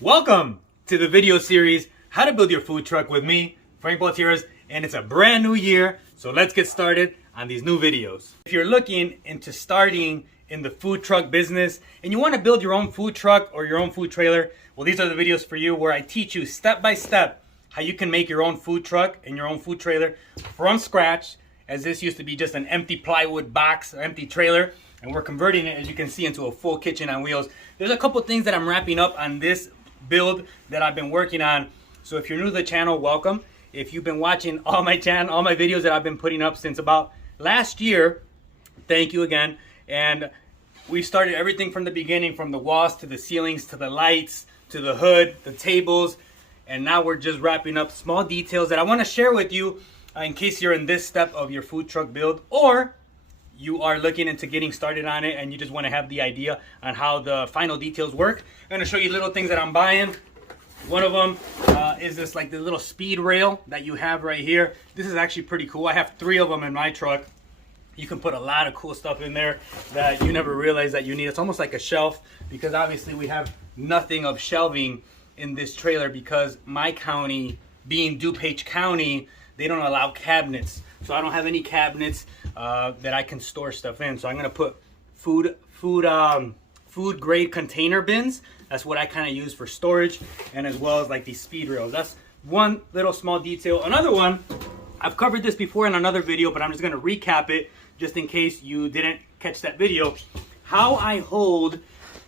Welcome to the video series, How to Build Your Food Truck with me, Frank Baltieres, and it's a brand new year, so let's get started on these new videos. If you're looking into starting in the food truck business and you want to build your own food truck or your own food trailer, well, these are the videos for you where I teach you step by step how you can make your own food truck and your own food trailer from scratch, as this used to be just an empty plywood box, or empty trailer, and we're converting it, as you can see, into a full kitchen on wheels. There's a couple things that I'm wrapping up on this build that I've been working on. So if you're new to the channel, welcome. If you've been watching all my videos that I've been putting up since about last year, thank you again. And we started everything from the beginning, from the walls to the ceilings to the lights to the hood, the tables, and now we're just wrapping up small details that I want to share with you in case you're in this step of your food truck build, or you are looking into getting started on it and you just want to have the idea on how the final details work. I'm going to show you little things that I'm buying. One of them is this the little speed rail that you have right here. This is actually pretty cool. I have 3 of them in my truck. You can put a lot of cool stuff in there that you never realize that you need. It's almost like a shelf, because obviously we have nothing of shelving in this trailer because my county, being DuPage County, they don't allow cabinets. So I don't have any cabinets that I can store stuff in. So I'm gonna put food grade container bins. That's what I kind of use for storage, and as well as like these speed rails. That's one little small detail. Another one, I've covered this before in another video, but I'm just gonna recap it just in case you didn't catch that video. How I hold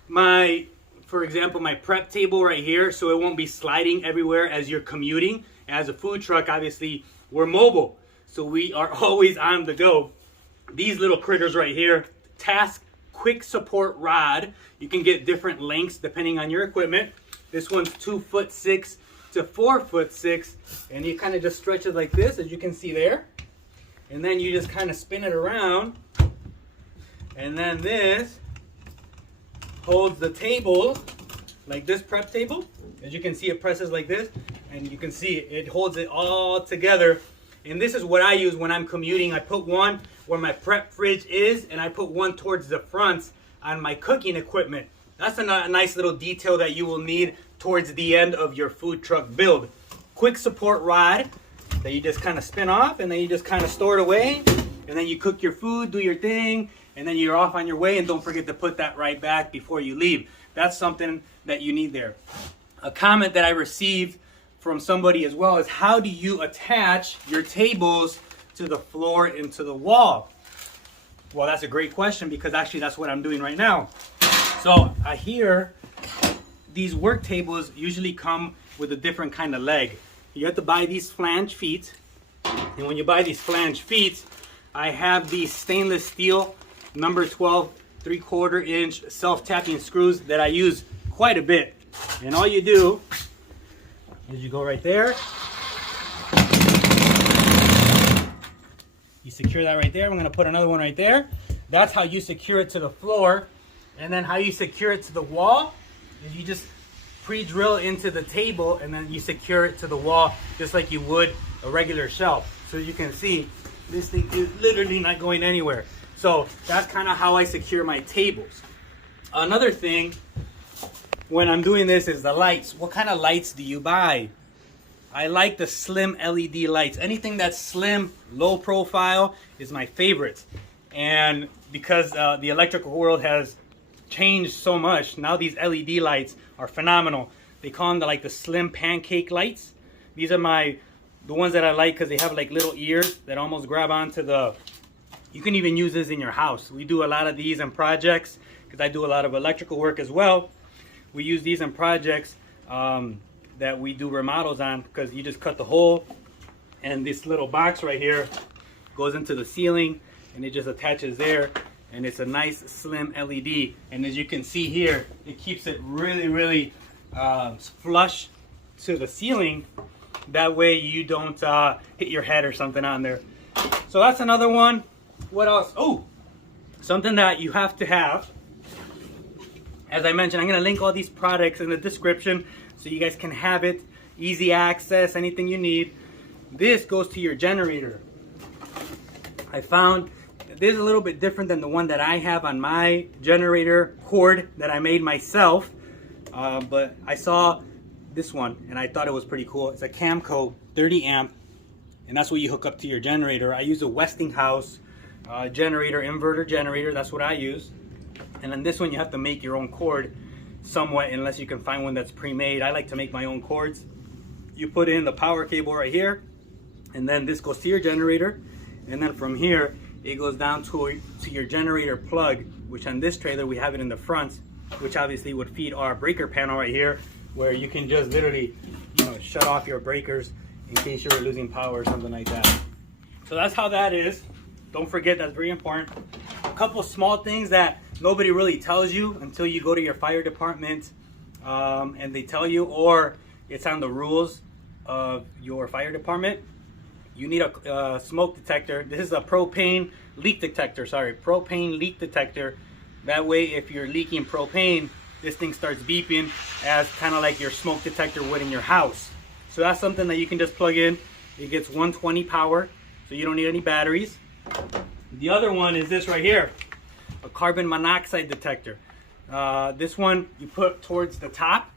my, for example, my prep table right here so it won't be sliding everywhere as you're commuting. As a food truck, obviously, we're mobile, so we are always on the go. These little critters right here, task quick support rod. You can get different lengths depending on your equipment. This one's 2'6" to 4'6", and you kind of just stretch it like this, as you can see there. And then you just kind of spin it around. And then this holds the table, like this prep table. As you can see, it presses like this, and you can see it holds it all together. And this is what I use when I'm commuting. I put one where my prep fridge is, and I put one towards the front on my cooking equipment. That's a nice little detail that you will need towards the end of your food truck build. Quick support rod that you just kind of spin off, and then you just kind of store it away, and then you cook your food, do your thing, and then you're off on your way. And don't forget to put that right back before you leave. That's something that you need there. A comment that I received from somebody as well is, how do you attach your tables to the floor and to the wall? Well, that's a great question, because actually that's what I'm doing right now. So here, these work tables usually come with a different kind of leg. You have to buy these flange feet, and when you buy these flange feet, I have these stainless steel number 12 3/4 inch self-tapping screws that I use quite a bit. And all you do is you go right there, you secure that right there. I'm gonna put another one right there. That's how you secure it to the floor. And then how you secure it to the wall is you just pre-drill into the table, and then you secure it to the wall just like you would a regular shelf. So you can see this thing is literally not going anywhere. So that's kind of how I secure my tables. Another thing when I'm doing this is the lights. What kind of lights do you buy? I like the slim LED lights. Anything that's slim, low profile is my favorite. And because the electrical world has changed so much, now these LED lights are phenomenal. They call them the slim pancake lights. These are the ones that I like, because they have like little ears that almost grab onto the, you can even use this in your house. We do a lot of these in projects, because I do a lot of electrical work as well. We use these in projects that we do remodels on, because you just cut the hole, and this little box right here goes into the ceiling, and it just attaches there, and it's a nice slim LED. And as you can see here, it keeps it really flush to the ceiling. That way you don't hit your head or something on there. So that's another one. What else? Oh, something that you have to have. As I mentioned, I'm going to link all these products in the description so you guys can have it. Easy access, anything you need. This goes to your generator. I found this is a little bit different than the one that I have on my generator cord that I made myself. but I saw this one and I thought it was pretty cool. It's a Camco 30 amp, and that's what you hook up to your generator. I use a Westinghouse generator, inverter generator. That's what I use. And then this one you have to make your own cord somewhat, unless you can find one that's pre-made. I like to make my own cords. You put in the power cable right here, and then this goes to your generator, and then from here it goes down to your generator plug, which on this trailer we have it in the front, which obviously would feed our breaker panel right here, where you can just literally, you know, shut off your breakers in case you were losing power or something like that. So that's how that is. Don't forget, that's very important. A couple small things that nobody really tells you until you go to your fire department and they tell you, or it's on the rules of your fire department. You need a smoke detector. This is a propane leak detector, propane leak detector. That way, if you're leaking propane, this thing starts beeping as kind of like your smoke detector would in your house. So that's something that you can just plug in. It gets 120 power, so you don't need any batteries. The other one is this right here, a carbon monoxide detector. This one you put towards the top.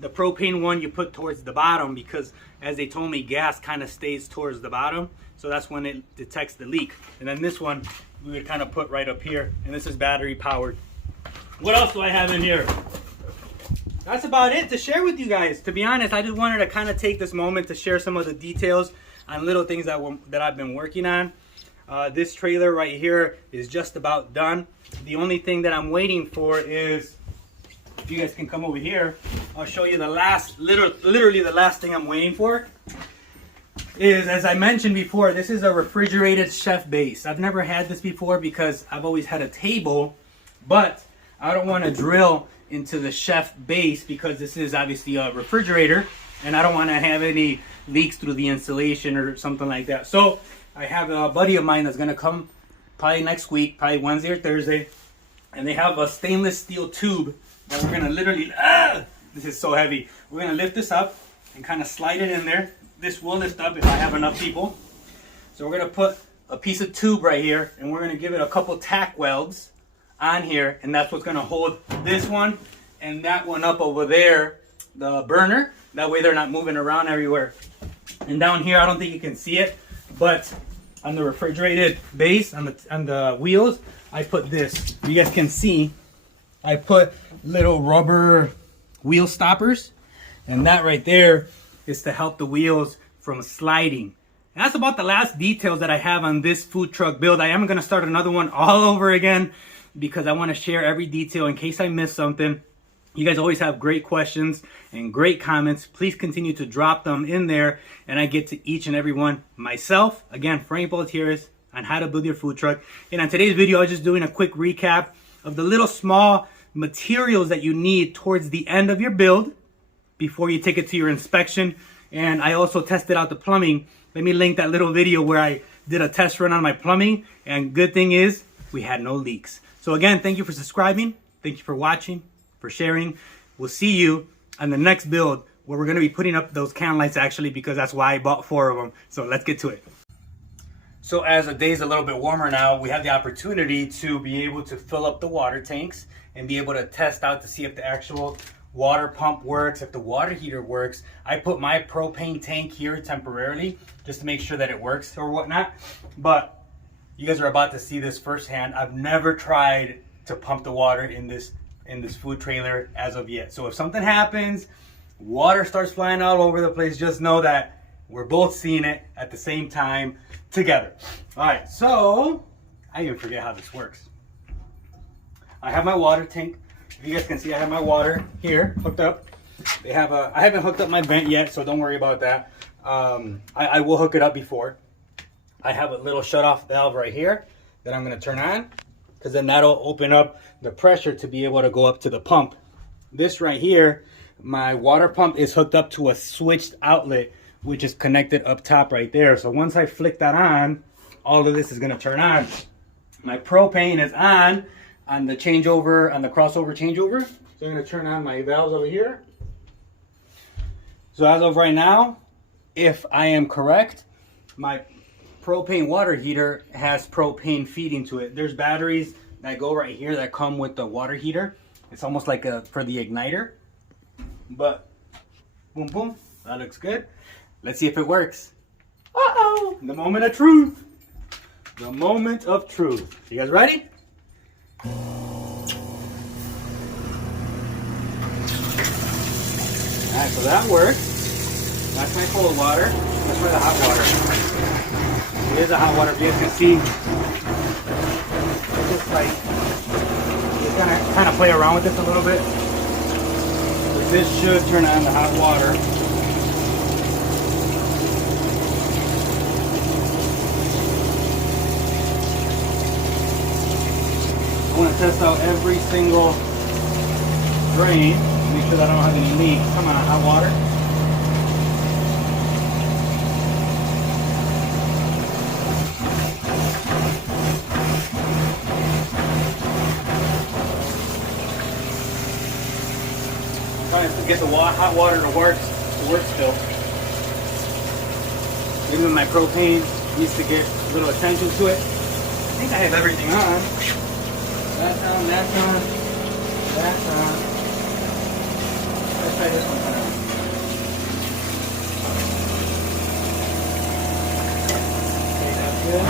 The propane one you put towards the bottom, because as they told me, gas kind of stays towards the bottom. So that's when it detects the leak. And then this one we would kind of put right up here, and this is battery powered. What else do I have in here? That's about it to share with you guys. To be honest, I just wanted to kind of take this moment to share some of the details on little things that I've been working on. This trailer right here is just about done. The only thing that I'm waiting for is, if you guys can come over here, I'll show you the last, literally the last thing I'm waiting for is, as I mentioned before, this is a refrigerated chef base. I've never had this before because I've always had a table, but I don't want to drill into the chef base because this is obviously a refrigerator, and I don't want to have any leaks through the insulation or something like that. So I have a buddy of mine that's going to come probably next week, probably Wednesday or Thursday, and they have a stainless steel tube that we're going to literally, this is so heavy. We're going to lift this up and kind of slide it in there. This will lift up if I have enough people. So we're going to put a piece of tube right here, and we're going to give it a couple tack welds on here, and that's what's going to hold this one and that one up over there, the burner. That way they're not moving around everywhere. And down here, I don't think you can see it, but on the refrigerated base, on the wheels, I put this. You guys can see, I put little rubber wheel stoppers, and that right there is to help the wheels from sliding. And that's about the last details that I have on this food truck build. I am going to start another one all over again because I want to share every detail in case I miss something. You guys always have great questions and great comments. Please continue to drop them in there, and I get to each and every one myself. Again, Frank Baltieres on how to build your food truck. And on today's video, I was just doing a quick recap of the little small materials that you need towards the end of your build before you take it to your inspection. And I also tested out the plumbing. Let me link that little video where I did a test run on my plumbing, and good thing is we had no leaks. So again, thank you for subscribing. Thank you for watching, for sharing. We'll see you on the next build where we're going to be putting up those can lights, actually, because that's why I bought 4 of them. So let's get to it. So as the day's a little bit warmer now, we have the opportunity to be able to fill up the water tanks and be able to test out to see if the actual water pump works, if the water heater works. I put my propane tank here temporarily just to make sure that it works or whatnot. But you guys are about to see this firsthand. I've never tried to pump the water in this food trailer as of yet. So if something happens, water starts flying all over the place, just know that we're both seeing it at the same time together. All right, so I even forget how this works. I have my water tank. If you guys can see, I have my water here hooked up. I haven't hooked up my vent yet, so don't worry about that. I will hook it up before. I have a little shut-off valve right here that I'm going to turn on, because then that'll open up the pressure to be able to go up to the pump. This right here, my water pump is hooked up to a switched outlet, which is connected up top right there. So once I flick that on, all of this is going to turn on. My propane is on the changeover, on the crossover changeover. So I'm going to turn on my valves over here. So as of right now, if I am correct, my propane water heater has propane feeding to it. There's batteries that go right here that come with the water heater. It's almost like for the igniter. but boom, boom, that looks good. Let's see if it works. Uh-oh, the moment of truth. The moment of truth. You guys ready? Alright, so that works. That's my cold water. Let's try the hot water. Here's the hot water. If you guys can see, it's just like, you're gonna kind of play around with this a little bit. So this should turn on the hot water. I want to test out every single drain. Make sure that I don't have any leaks. Come on, hot water. I'm trying to get the hot water to work still. Even my propane needs to get a little attention to it. I think I have everything on. That's on, that's on, that's on. Let's try this one for now. Okay, that's good.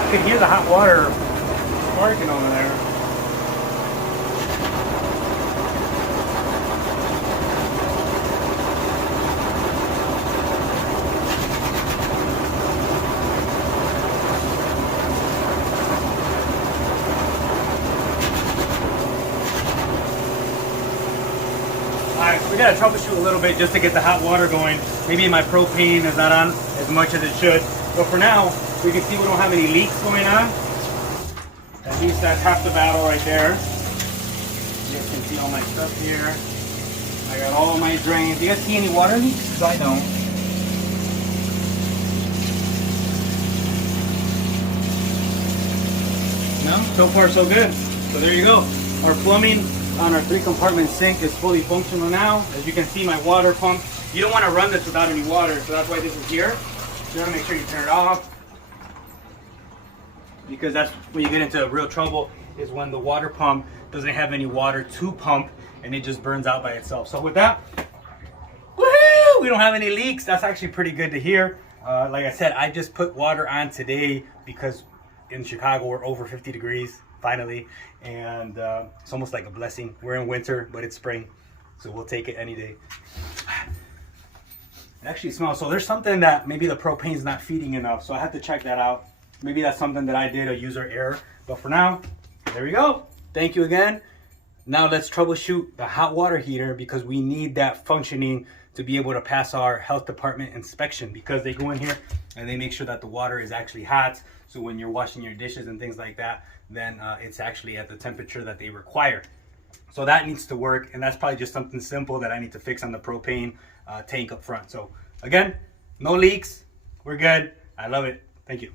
I can hear the hot water sparking over there. Alright, so we gotta troubleshoot a little bit just to get the hot water going. Maybe my propane is not on as much as it should. But for now, we can see we don't have any leaks going on. At least that's half the battle right there. You guys can see all my stuff here. I got all my drains. You guys see any water leaks? Because I don't. No? So far so good. So there you go. Our plumbing on our 3-compartment sink is fully functional now. As you can see, my water pump, you don't want to run this without any water, so that's why this is here. You want to make sure you turn it off, because that's when you get into real trouble, is when the water pump doesn't have any water to pump and it just burns out by itself. So with that, woohoo, we don't have any leaks. That's actually pretty good to hear. Like I said, I just put water on today because in Chicago we're over 50 degrees finally, and it's almost like a blessing. We're in winter, but it's spring, so we'll take it any day. It actually smells, so there's something that maybe the propane's not feeding enough, so I have to check that out. Maybe that's something that I did, a user error. But for now, there we go. Thank you again. Now let's troubleshoot the hot water heater, because we need that functioning to be able to pass our health department inspection, because they go in here and they make sure that the water is actually hot. So when you're washing your dishes and things like that, then it's actually at the temperature that they require. So that needs to work, and that's probably just something simple that I need to fix on the propane tank up front. So again, no leaks. We're good. I love it. Thank you.